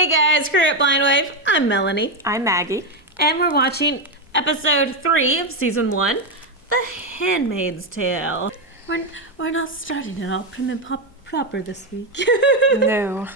Hey guys, crew at Blind Wave. I'm Melanie. I'm Maggie. And we're watching episode 3 of season 1, The Handmaid's Tale. We're not starting it all prim and proper this week. No.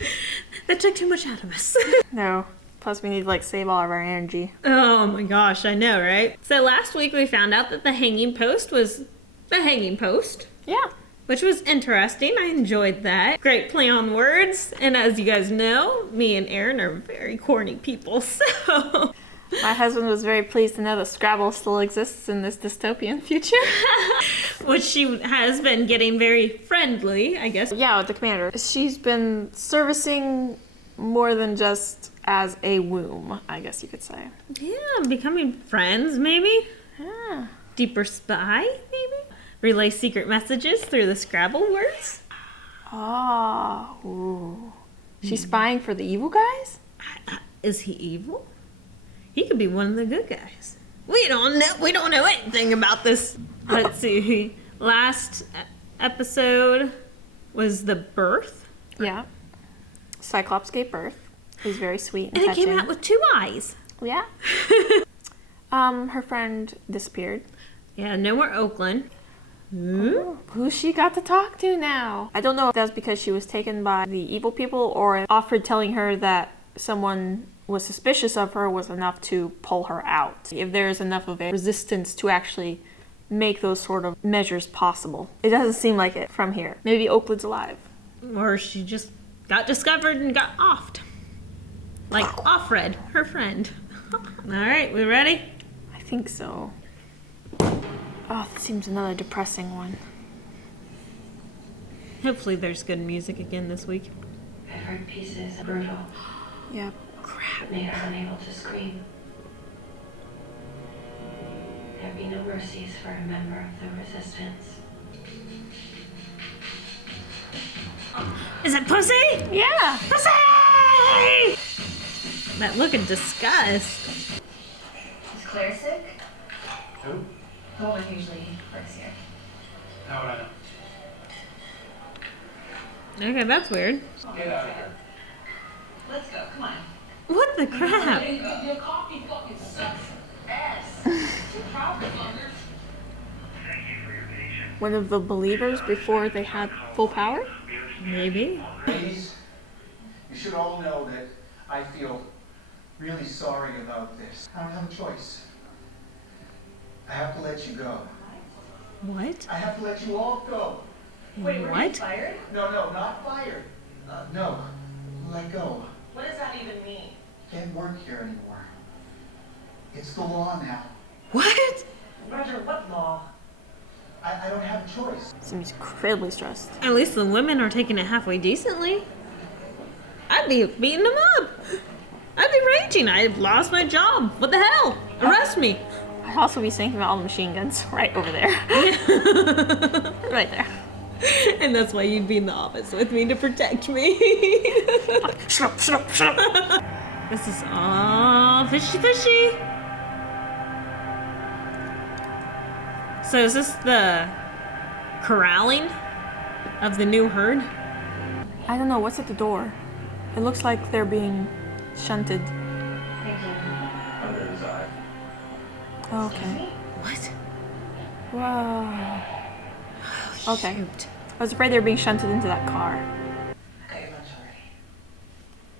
That took too much out of us. No. Plus we need to save all of our energy. Oh my gosh, I know, right? So last week we found out that the hanging post was the hanging post. Yeah. Which was interesting. I enjoyed that. Great play on words. And as you guys know, me and Aaron are very corny people, so... My husband was very pleased to know that Scrabble still exists in this dystopian future. Which she has been getting very friendly, I guess. Yeah, with the commander. She's been servicing more than just as a womb, I guess you could say. Yeah, becoming friends, maybe? Yeah. Deeper spy, maybe? Relay secret messages through the Scrabble words? Oh. Ooh. She's spying for the evil guys? Is he evil? He could be one of the good guys. We don't know anything about this. Let's see. Last episode was the birth. Yeah. Cyclops gave birth. He's very sweet and And it touching. came out with 2 eyes. Yeah. Her friend disappeared. Yeah, no more Oakland. Ooh, who she got to talk to now? I don't know if that's because she was taken by the evil people or offered telling her that someone was suspicious of her was enough to pull her out. If there's enough of a resistance to actually make those sort of measures possible. It doesn't seem like it from here. Maybe Oakland's alive. Or she just got discovered and got offed. Like Offred, her friend. Alright, we ready? I think so. Oh, that seems another depressing one. Hopefully there's good music again this week. I've heard pieces of brutal. Yeah. Crap. Made her unable to scream. There'd be no mercies for a member of the resistance. Is it pussy? Yeah. Pussy! That look of disgust. Is Claire sick? Who? The woman who usually works here. How would I know? Okay, that's weird. Get out of here. Let's go, come on. What the crap? Your coffee fucking sucks ass. One of the believers before they had full power? Maybe. Ladies, you should all know that I feel really sorry about this. I don't have a choice. I have to let you go. What? I have to let you all go. Wait, were you What? fired? No, not fired. No, let go. What does that even mean? Can't work here anymore. It's the law now. What? Roger, what law? I don't have a choice. Seems incredibly stressed. At least the women are taking it halfway decently. I'd be beating them up. I'd be raging. I've lost my job. What the hell? Arrest me. I'd also be thinking about all the machine guns right over there. Right there. And that's why you'd be in the office with me to protect me. Shut up, shut up, shut up. This is all fishy. So is this the corralling of the new herd? I don't know, what's at the door? It looks like they're being shunted. Thank you. Under his eye. Oh, okay. What? Whoa. Okay. Shoot. I was afraid they were being shunted into that car. I got your lunch already.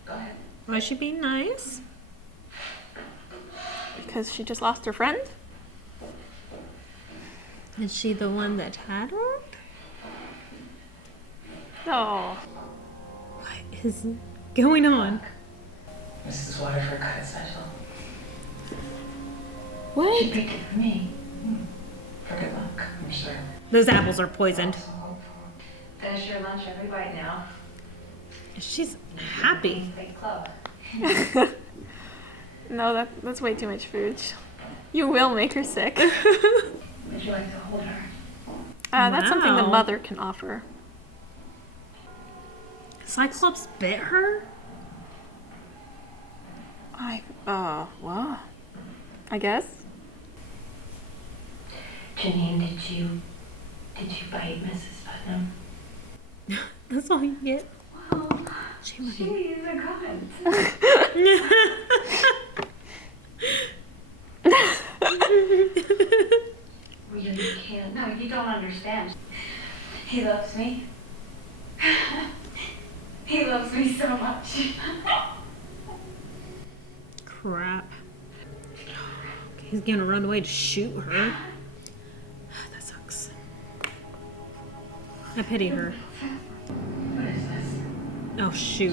Go ahead. Was she being nice? Because she just lost her friend? Is she the one that had her? No. What is going on? Mrs. Waterford got it special. She What? picked it for me. For good luck, I'm sure. Those apples are poisoned. Finish your lunch every bite now. She's happy. Big club. No, that's way too much food. You will make her sick. Would you like to hold her? That's something the Wow. mother can offer. Cyclops bit her? Well, I guess. Janine, did you bite Mrs. Putnam? That's all you get. Well, She's a god. Really can't. No, you don't understand. He loves me. He loves me so much. Crap. He's gonna run away to shoot her. That sucks. I pity her. What is this? Oh shoot.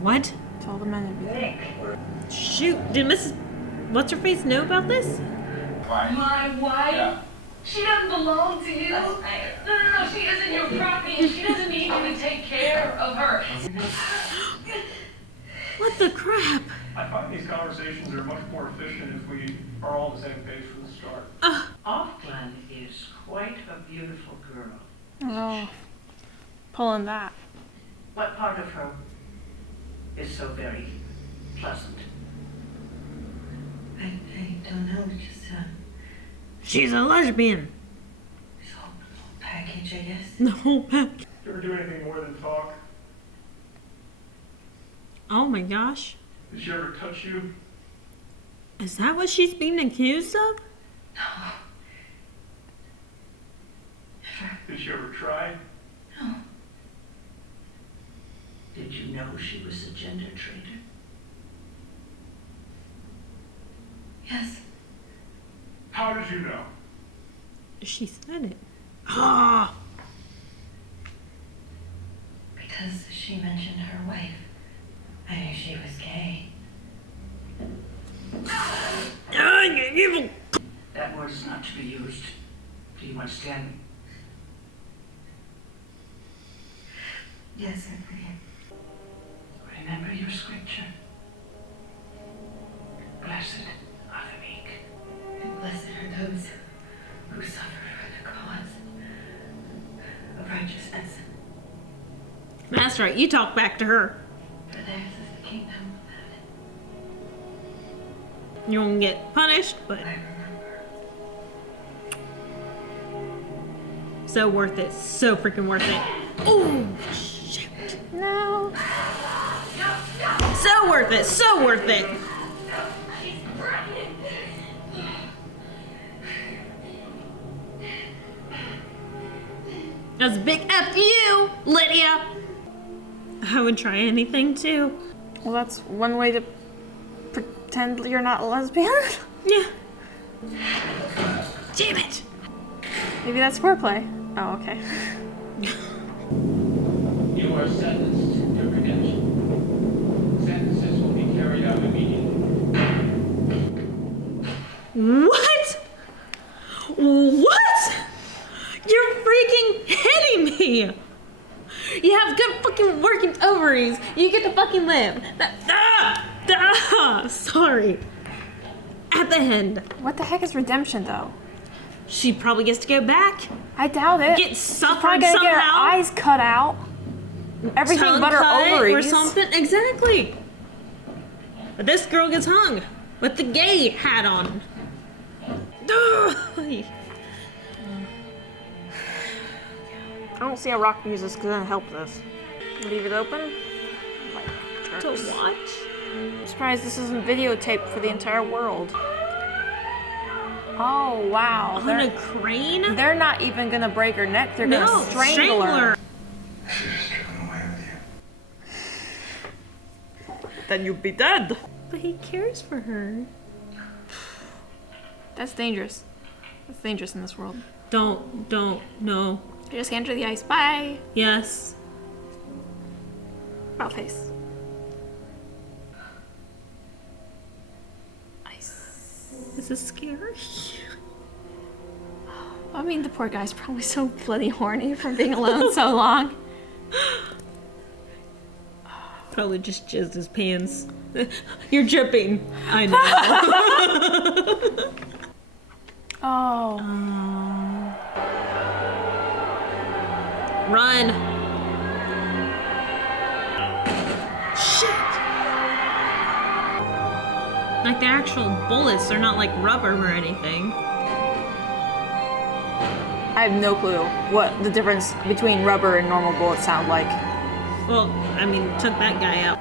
What? Tell the men to be. Nick. Shoot. Did Mrs. What's her face know about this? My wife? Yeah. She doesn't belong to you. No. She isn't your property and she doesn't need you to take care of her. What the crap? I find these conversations are much more efficient if we are all on the same page from the start. Auckland is quite a beautiful girl. Oh. Pulling that. What part of her is so very pleasant? I don't know. Just She's a lesbian. this whole package, I guess. The whole pack. You ever do anything more than talk? Oh my gosh. Did she ever touch you? Is that what she's being accused of? No. Never. Did she ever try? No. Did you know she was a gender traitor? Yes. How did you know? She said it. Ah! Because she mentioned her wife. I knew she was gay. You evil. That word is not to be used. Do you understand me? Yes, I agree. Remember your scripture. Blessed are the meek. And blessed are those who suffer for the cause of righteousness. That's right. You talk back to her. For theirs is the kingdom of heaven. You won't get punished, but I remember. so worth it. So freaking worth it. Oh, shit. No. So worth it. So worth it. She's pregnant. That's a big F you, Lydia. I would try anything too. Well, that's one way to pretend you're not a lesbian. Yeah. Damn it. Maybe that's foreplay. Oh, okay. You are sentenced to redemption. Sentences will be carried out immediately. What? What? You're freaking hitting me. You have good fucking working ovaries. You get to fucking live. Sorry. At the end. What the heck is redemption, though? She probably gets to go back. I doubt it. Get She's suffered probably gonna get her somehow. eyes cut out. Everything Tongue but her cut ovaries. or something. Exactly. But this girl gets hung with the gay hat on. Ugh. I don't see how rock music's gonna help this. Leave it open? Like To jerks. watch. I'm surprised this isn't videotaped for the entire world. Oh, wow. On a crane? They're not even gonna break her neck. They're No, gonna strangle her. I should have just driven away with you. Then you'd be dead. But he cares for her. That's dangerous. That's dangerous in this world. Don't, no. I just hand her the ice. Bye. Yes. About face. Ice. This is scary. I mean, the poor guy's probably so bloody horny from being alone so long. Probably just jizzed his pants. You're dripping. I know. Oh. Run. Shit. Like the actual bullets, they're not like rubber or anything. I have no clue what the difference between rubber and normal bullets sound like. Well, I mean, took that guy out.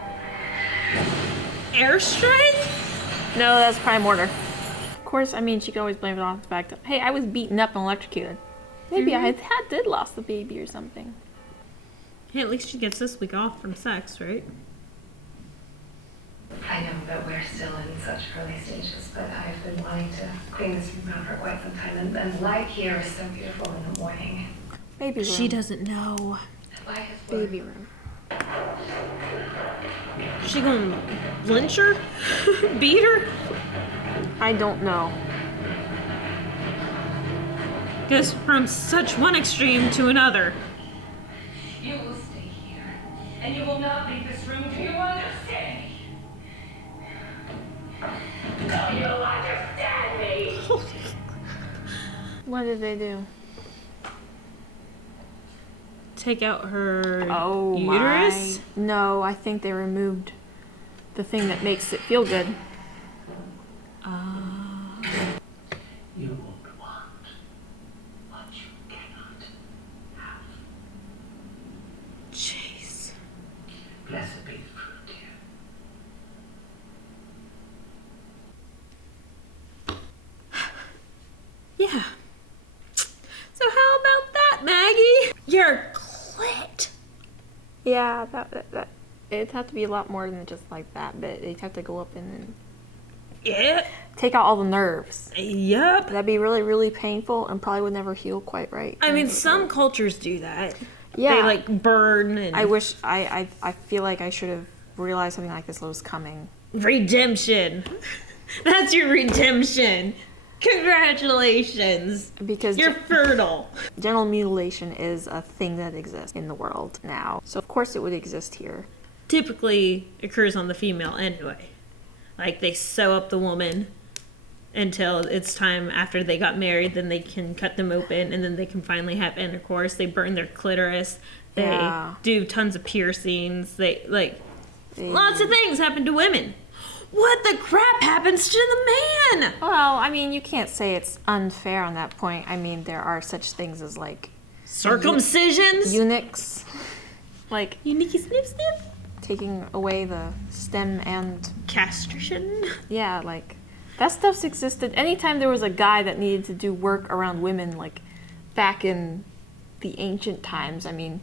Airstrike? No, that's prime order. Of course, I mean, she could always blame it on the fact that, hey, I was beaten up and electrocuted. Maybe I did lost the baby or something. Hey, at least she gets this week off from sex, right? I know that we're still in such early stages, but I've been wanting to clean this room out for quite some time, and the light here is so beautiful in the morning. Baby room. She doesn't know. The light is Baby room. She gonna lynch her? Beat her? I don't know. Goes from such one extreme to another. You will stay here, and you will not leave this room. Do you understand me? Do you understand me? What did they do? Take out her Oh uterus? my. No, I think they removed the thing that makes it feel good. You won't want what you cannot have. Jeez. Blessed be the fruit, dear. Yeah. So how about that, Maggie? Your clit. Yeah, that it'd have to be a lot more than just like that bit. They'd have to go up and Yeah. take out all the nerves. Yep. That'd be really, really painful and probably would never heal quite right. I mean, some cultures do that. Yeah. They like burn and I wish I feel like I should have realized something like this was coming. redemption. That's your redemption. Congratulations. Because You're fertile. genital mutilation is a thing that exists in the world now. So of course it would exist here. Typically occurs on the female anyway. Like they sew up the woman until it's time after they got married, then they can cut them open and then they can finally have intercourse. They burn their clitoris. They Yeah. do tons of piercings. They lots of things happen to women. What the crap happens to the man? Well, I mean, you can't say it's unfair on that point. I mean, there are such things as like Circumcisions? eunuchs, like Unique snip snip? taking away the stem and Castration? yeah, like that stuff's existed. Anytime there was a guy that needed to do work around women, like back in the ancient times, I mean,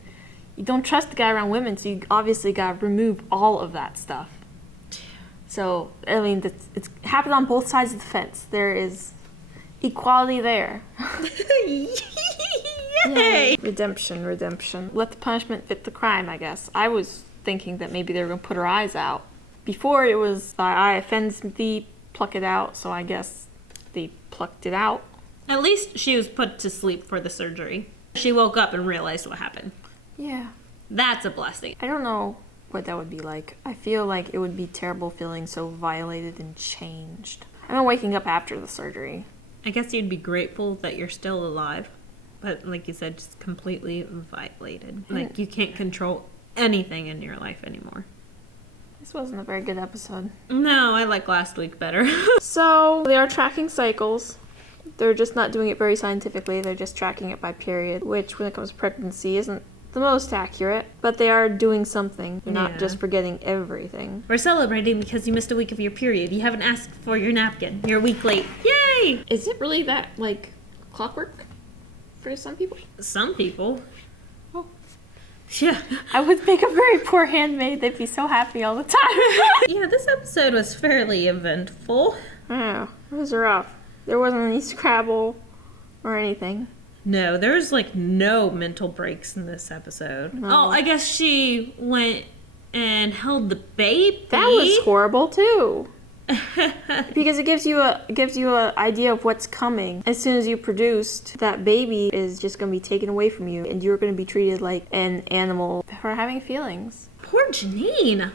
you don't trust the guy around women, so you obviously got to remove all of that stuff. So, I mean, it's happened on both sides of the fence. There is equality there. Yay! Redemption. Let the punishment fit the crime, I guess. I was thinking that maybe they were going to put her eyes out. Before it was, thy eye offends thee, pluck it out, so I guess they plucked it out. At least she was put to sleep for the surgery. She woke up and realized what happened. Yeah. That's a blessing. I don't know what that would be like. I feel like it would be terrible feeling so violated and changed. I mean, waking up after the surgery. I guess you'd be grateful that you're still alive. But like you said, just completely violated. Like you can't control anything in your life anymore. This wasn't a very good episode. No, I like last week better. So, they are tracking cycles. They're just not doing it very scientifically. They're just tracking it by period, which when it comes to pregnancy isn't the most accurate, but they are doing something. They're not Yeah. just forgetting everything. We're celebrating because you missed a week of your period. You haven't asked for your napkin. You're a week late. Yay! Is it really that, like, clockwork for some people? Some people. Oh. Yeah. I would make a very poor handmaid. They'd be so happy all the time. Yeah, this episode was fairly eventful. Yeah, it was rough. There wasn't any Scrabble or anything. No, there's like no mental breaks in this episode. No. Oh, I guess she went and held the baby. That was horrible too. Because it gives you a idea of what's coming. As soon as you produced, that baby is just going to be taken away from you, and you're going to be treated like an animal for having feelings. Poor Janine.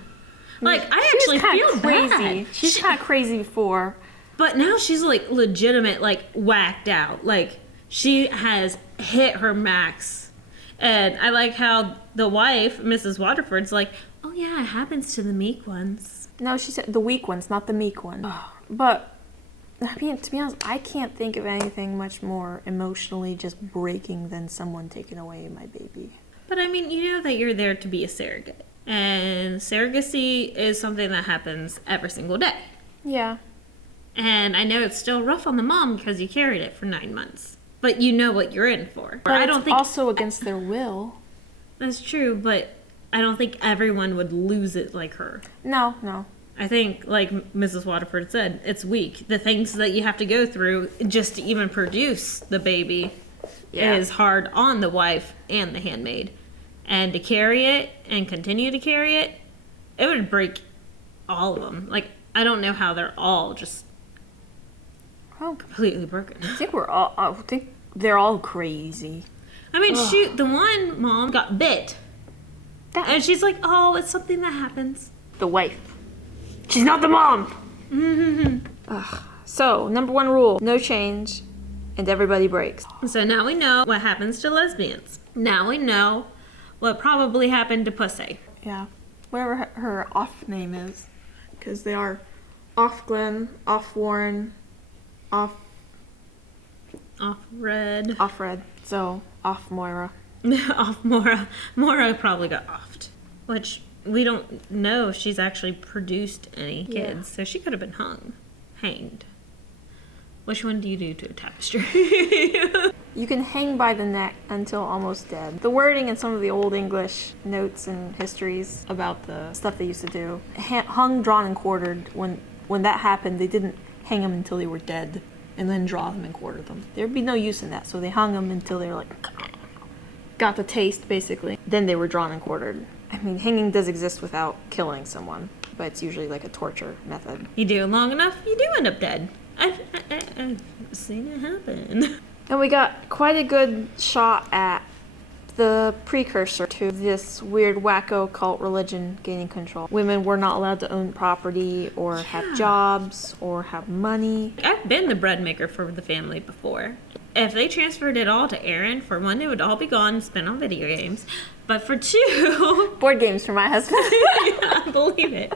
Like, I She was actually kinda feel crazy. bad. She's kind of crazy before. But now she's like legitimate, like whacked out. Like she has hit her max. And I like how the wife, Mrs. Waterford's like, oh yeah, it happens to the meek ones. No, she said the weak ones, not the meek one. But I mean, to be honest, I can't think of anything much more emotionally just breaking than someone taking away my baby. But I mean, you know that you're there to be a surrogate. And surrogacy is something that happens every single day. Yeah. And I know it's still rough on the mom because you carried it for 9 months. But you know what you're in for. But I don't think also against their will. that's true, but I don't think everyone would lose it like her. No. I think, like Mrs. Waterford said, it's weak. The things that you have to go through just to even produce the baby is hard on the wife and the handmaid. And to carry it and continue to carry it, it would break all of them. Like, I don't know how they're all just completely broken. I think they're all crazy. I mean, shoot, the one mom got bit. And she's like, oh, it's something that happens. The wife. She's not the mom! Ugh. So, number 1 rule, no change, and everybody breaks. So now we know what happens to lesbians. Now we know what probably happened to Pussy. Yeah. Whatever her off name is. Because they are off Glenn, off Warren, off Red. So, off Moira. Off Mora. Mora probably got offed. Which, we don't know if she's actually produced any kids. So she could have been hanged. Which one do you do to a tapestry? You can hang by the neck until almost dead. The wording in some of the old English notes and histories about the stuff they used to do, hung, drawn, and quartered. When that happened, they didn't hang them until they were dead and then draw them and quarter them. There'd be no use in that, so they hung them until they were like, got the taste, basically. Then they were drawn and quartered. I mean, hanging does exist without killing someone, but it's usually like a torture method. You do it long enough, you do end up dead. I've seen it happen. And we got quite a good shot at the precursor to this weird wacko cult religion gaining control. Women were not allowed to own property or have jobs or have money. I've been the bread maker for the family before. If they transferred it all to Aaron, for one, it would all be gone and spent on video games. But for 2... Board games for my husband. Yeah, I believe it.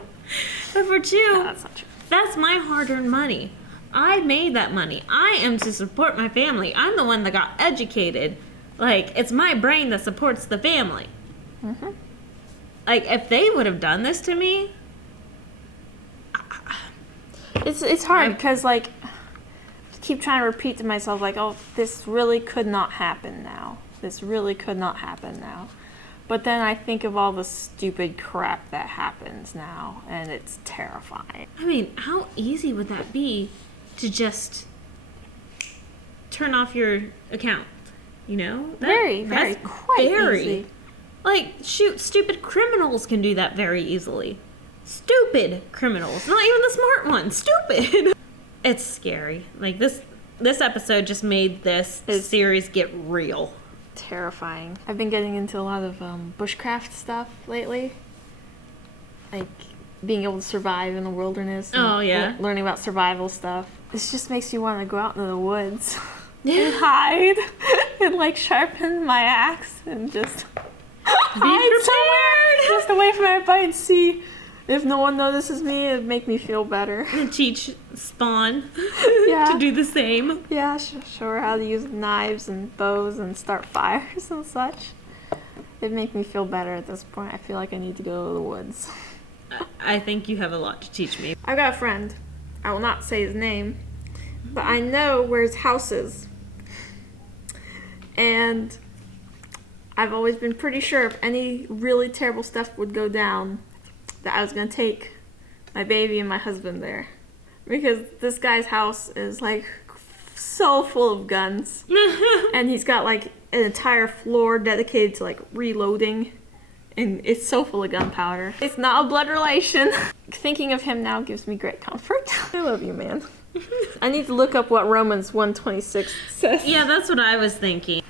But for 2, No, that's not true. That's my hard-earned money. I made that money. I am to support my family. I'm the one that got educated. Like, it's my brain that supports the family. Mm-hmm. Like, if they would have done this to me... It's hard because, like, I keep trying to repeat to myself, like, oh, this really could not happen now. This really could not happen now. But then I think of all the stupid crap that happens now, and it's terrifying. I mean, how easy would that be to just turn off your account? You know? Very, quite easy. Like, shoot, stupid criminals can do that very easily. Stupid criminals. Not even the smart ones. Stupid. It's scary. Like, this episode just made this series get real. Terrifying. I've been getting into a lot of bushcraft stuff lately. Like, being able to survive in the wilderness. And learning about survival stuff. This just makes you want to go out into the woods. And hide. And, like, sharpen my axe and just hide somewhere. Just away from everybody and see if no one notices me. It'd make me feel better. And teach Spawn to do the same. Yeah, show her how to use knives and bows and start fires and such. It'd make me feel better at this point. I feel like I need to go to the woods. I think you have a lot to teach me. I've got a friend. I will not say his name, but I know where his house is. And I've always been pretty sure if any really terrible stuff would go down, that I was going to take my baby and my husband there. Because this guy's house is, like, so full of guns. And he's got, like, an entire floor dedicated to, like, reloading. And it's so full of gunpowder. It's not a blood relation. Thinking of him now gives me great comfort. I love you, man. I need to look up what Romans 1:26 says. Yeah, that's what I was thinking.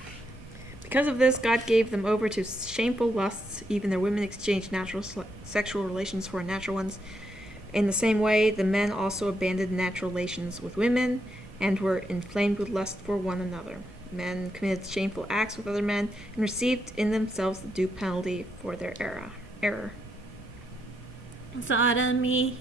Because of this, God gave them over to shameful lusts. Even their women exchanged natural sexual relations for unnatural ones. In the same way, the men also abandoned natural relations with women and were inflamed with lust for one another. Men committed shameful acts with other men and received in themselves the due penalty for their error. Sodomy,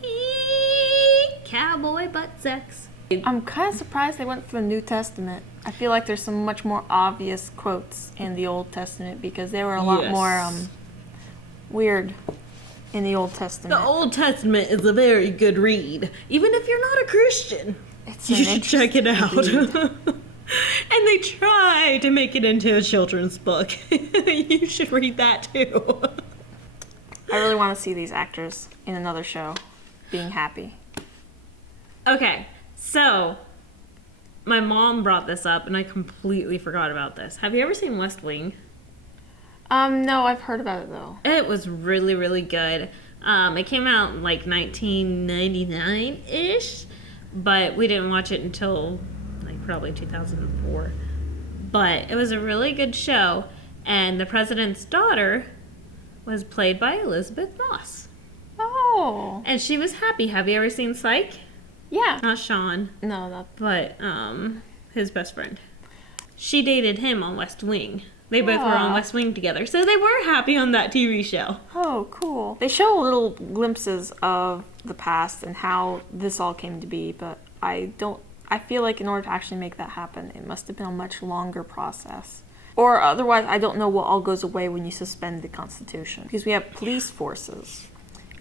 cowboy butt sex. I'm kind of surprised they went for the New Testament. I feel like there's some much more obvious quotes in the Old Testament because they were a lot more weird in the Old Testament. The Old Testament is a very good read. Even if you're not a Christian, you should check it out. And they try to make it into a children's book. You should read that too. I really want to see these actors in another show being happy. Okay, so my mom brought this up and I completely forgot about this. Have you ever seen West Wing? No, I've heard about it though. It was really, really good. It came out in like 1999-ish, but we didn't watch it until like probably 2004. But it was a really good show, and the president's daughter was played by Elizabeth Moss. Oh. And she was happy. Have you ever seen Psych? Yeah. Not Sean, No, not. but his best friend. She dated him on West Wing. They both were on West Wing together, so they were happy on that TV show. Oh, cool. They show little glimpses of the past and how this all came to be, but I feel like in order to actually make that happen, it must have been a much longer process. Or otherwise, I don't know what all goes away when you suspend the Constitution. Because we have police forces,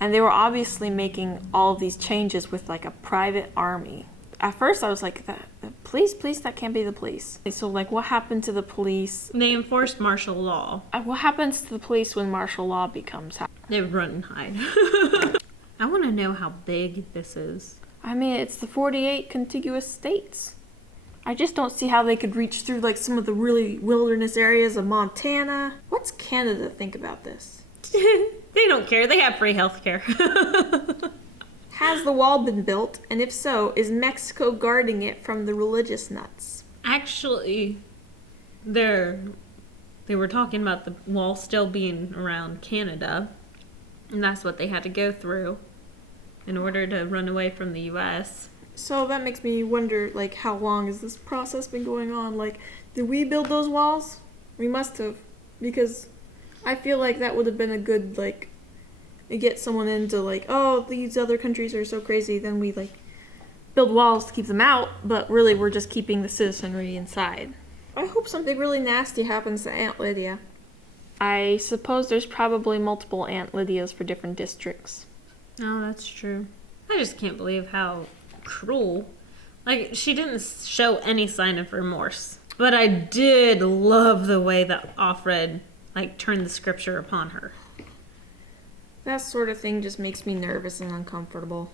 and they were obviously making all of these changes with like a private army. At first, I was like, the police, that can't be the police. So, like, what happened to the police? They enforced martial law. What happens to the police when martial law becomes? They would run and hide. I want to know how big this is. I mean, it's the 48 contiguous states. I just don't see how they could reach through, like, some of the really wilderness areas of Montana. What's Canada think about this? They don't care. They have free healthcare. Has the wall been built? And if so, is Mexico guarding it from the religious nuts? Actually, they were talking about the wall still being around Canada, and that's what they had to go through in order to run away from the U.S. So that makes me wonder, like, how long has this process been going on? Like, did we build those walls? We must have, because I feel like that would have been a good, like, to get someone into, like, oh, these other countries are so crazy, then we, like, build walls to keep them out, but really we're just keeping the citizenry inside. I hope something really nasty happens to Aunt Lydia. I suppose there's probably multiple Aunt Lydias for different districts. Oh, that's true. I just can't believe how cruel. Like, she didn't show any sign of remorse. But I did love the way that Offred, like, turned the scripture upon her. That sort of thing just makes me nervous and uncomfortable.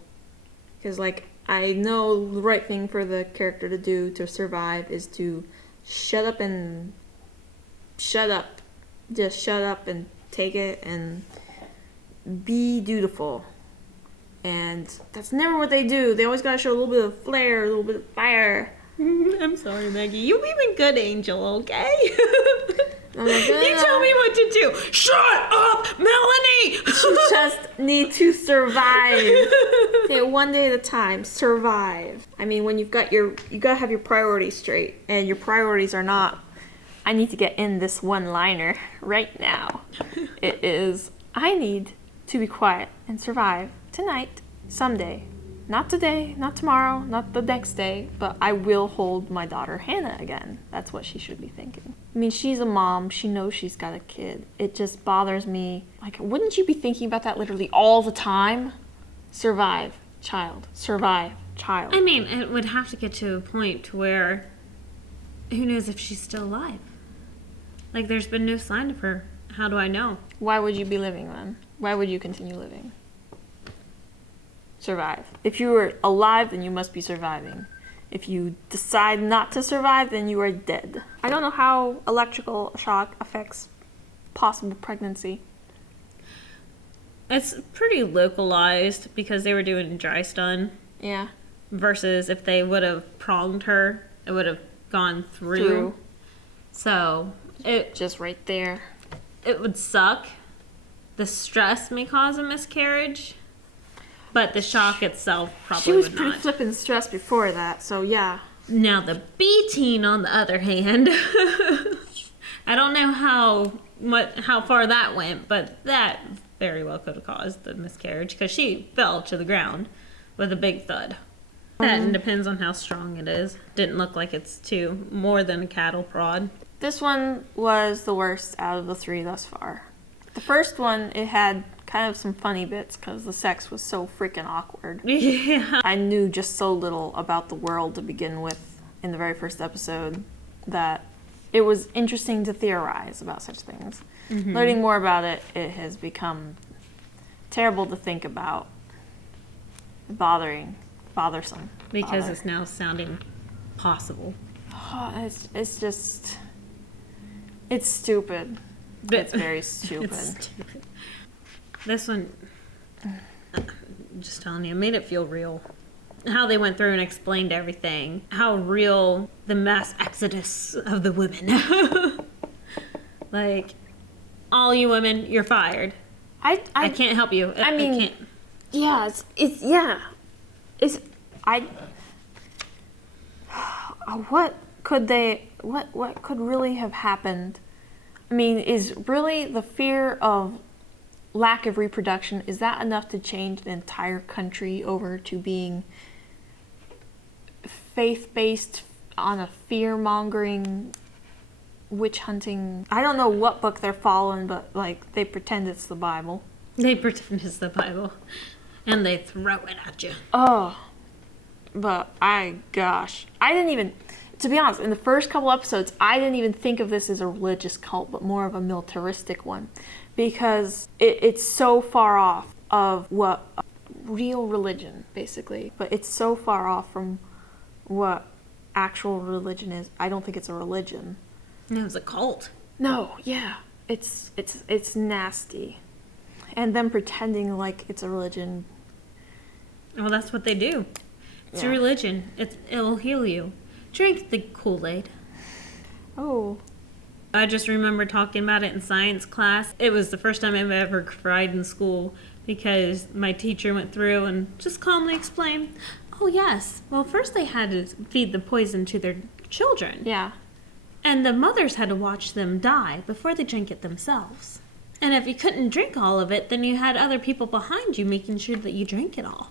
Because, like, I know the right thing for the character to do to survive is to shut up. Just shut up and take it and be dutiful. And that's never what they do. They always gotta show a little bit of flair, a little bit of fire. I'm sorry, Maggie. You've been good, Angel, okay? I'm like, You tell me what to do. Shut up, Melanie! You just need to survive. Okay, one day at a time. Survive. I mean, when you gotta have your priorities straight. And your priorities are not, I need to get in this one-liner right now. It is, I need to be quiet and survive tonight, someday. Not today, not tomorrow, not the next day, but I will hold my daughter Hannah again. That's what she should be thinking. I mean, she's a mom. She knows she's got a kid. It just bothers me. Like, wouldn't you be thinking about that literally all the time? Survive, child. Survive, child. I mean, it would have to get to a point where who knows if she's still alive? Like, there's been no sign of her. How do I know? Why would you be living then? Why would you continue living? Survive. If you are alive, then you must be surviving. If you decide not to survive, then you are dead. I don't know how electrical shock affects possible pregnancy. It's pretty localized because they were doing dry stun. Yeah. Versus if they would have pronged her, it would have gone through. So it just right there. It would suck. The stress may cause a miscarriage. But the shock itself probably would not. She was pretty flippin' stressed before that, so yeah. Now the B-teen, on the other hand, I don't know how far that went, but that very well could have caused the miscarriage because she fell to the ground with a big thud. That depends on how strong it is. Didn't look like it's too more than a cattle prod. This one was the worst out of the 3 thus far. The first one, it had kind of some funny bits because the sex was so freaking awkward. Yeah. I knew just so little about the world to begin with in the very first episode that it was interesting to theorize about such things. Mm-hmm. Learning more about it, it has become terrible to think about. Bothersome. Because it's now sounding possible. Oh, it's just... It's stupid. It's very stupid. It's stupid. This one, just telling you, it made it feel real. How they went through and explained everything. How real the mass exodus of the women. Like, all you women, you're fired. I can't help you. I mean, I can't. Yeah, what could really have happened? I mean, is really the fear of lack of reproduction, is that enough to change the entire country over to being faith-based on a fear-mongering, witch-hunting? I don't know what book they're following, but, like, they pretend it's the Bible. They pretend it's the Bible. And they throw it at you. Oh. But, I didn't even... To be honest, in the first couple episodes, I didn't even think of this as a religious cult, but more of a militaristic one. Because it's so far off of what real religion, basically. But it's so far off from what actual religion is. I don't think it's a religion. No, it's a cult. No, yeah. It's nasty. And them pretending like it's a religion. Well, that's what they do. It's a religion. It'll heal you. Drink the Kool-Aid. Oh. I just remember talking about it in science class. It was the first time I've ever cried in school because my teacher went through and just calmly explained, oh yes, well first they had to feed the poison to their children. Yeah. And the mothers had to watch them die before they drank it themselves. And if you couldn't drink all of it, then you had other people behind you making sure that you drank it all.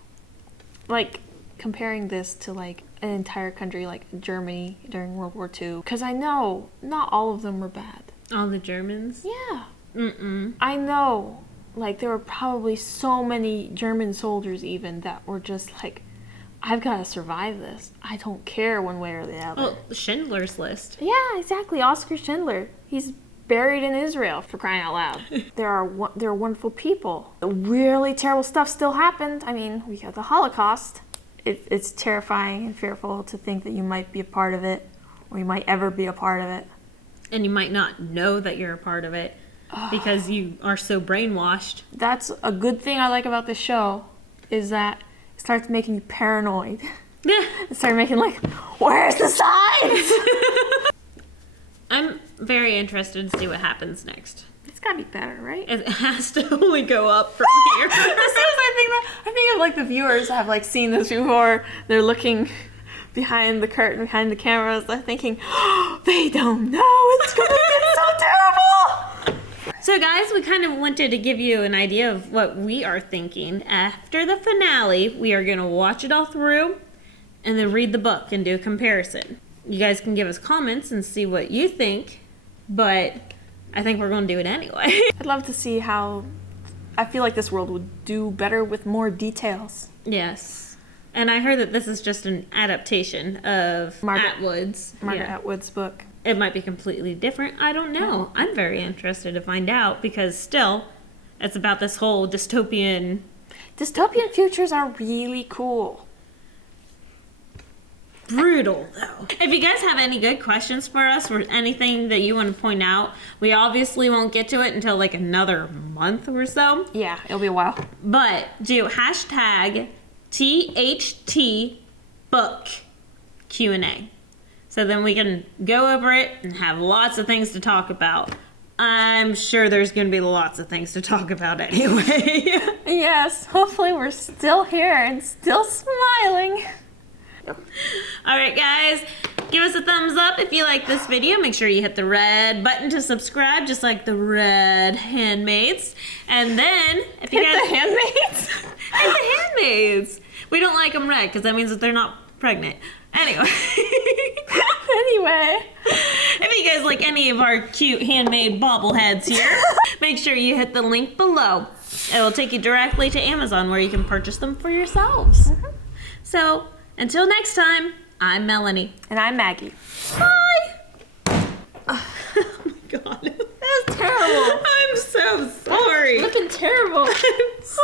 Like, comparing this to, like, an entire country like Germany during World War II. Because I know not all of them were bad. All the Germans? Yeah. Mm-mm. I know. Like, there were probably so many German soldiers even that were just like, I've got to survive this. I don't care one way or the other. Oh, Schindler's List. Yeah, exactly. Oscar Schindler. He's buried in Israel, for crying out loud. There are wonderful people. Really terrible stuff still happened. I mean, we got the Holocaust. It's terrifying and fearful to think that you might be a part of it, or you might ever be a part of it. And you might not know that you're a part of it because you are so brainwashed. That's a good thing I like about this show, is that it starts making you paranoid. It starts making like, where's the signs? I'm very interested to see what happens next. It's gotta be better, right? It has to only go up from here. As soon as I think of like the viewers have like seen this before, they're looking behind the curtain, behind the cameras, they're thinking, oh, they don't know, it's gonna get so terrible! So guys, we kind of wanted to give you an idea of what we are thinking. After the finale, we are gonna watch it all through and then read the book and do a comparison. You guys can give us comments and see what you think, but I think we're going to do it anyway. I'd love to see how... I feel like this world would do better with more details. Yes. And I heard that this is just an adaptation of Atwood's. Margaret Atwood's book. It might be completely different. I don't know. I'm very interested to find out because still, it's about this whole dystopian... Dystopian futures are really cool. Brutal, though. If you guys have any good questions for us or anything that you want to point out, we obviously won't get to it until like another month or so. Yeah, it'll be a while. But do hashtag THT book Q&A. So then we can go over it and have lots of things to talk about. I'm sure there's going to be lots of things to talk about anyway. Yes, hopefully we're still here and still smiling. Alright guys, give us a thumbs up if you like this video. Make sure you hit the red button to subscribe, just like the red Handmaids. And then, if you guys... Hit the Handmaids? Hit the Handmaids! We don't like them red because that means that they're not pregnant. Anyway. Anyway. If you guys like any of our cute handmade bobbleheads here, make sure you hit the link below. It will take you directly to Amazon where you can purchase them for yourselves. So, until next time, I'm Melanie. And I'm Maggie. Bye! Oh my god. That was terrible. I'm so sorry. Flipping terrible. I'm so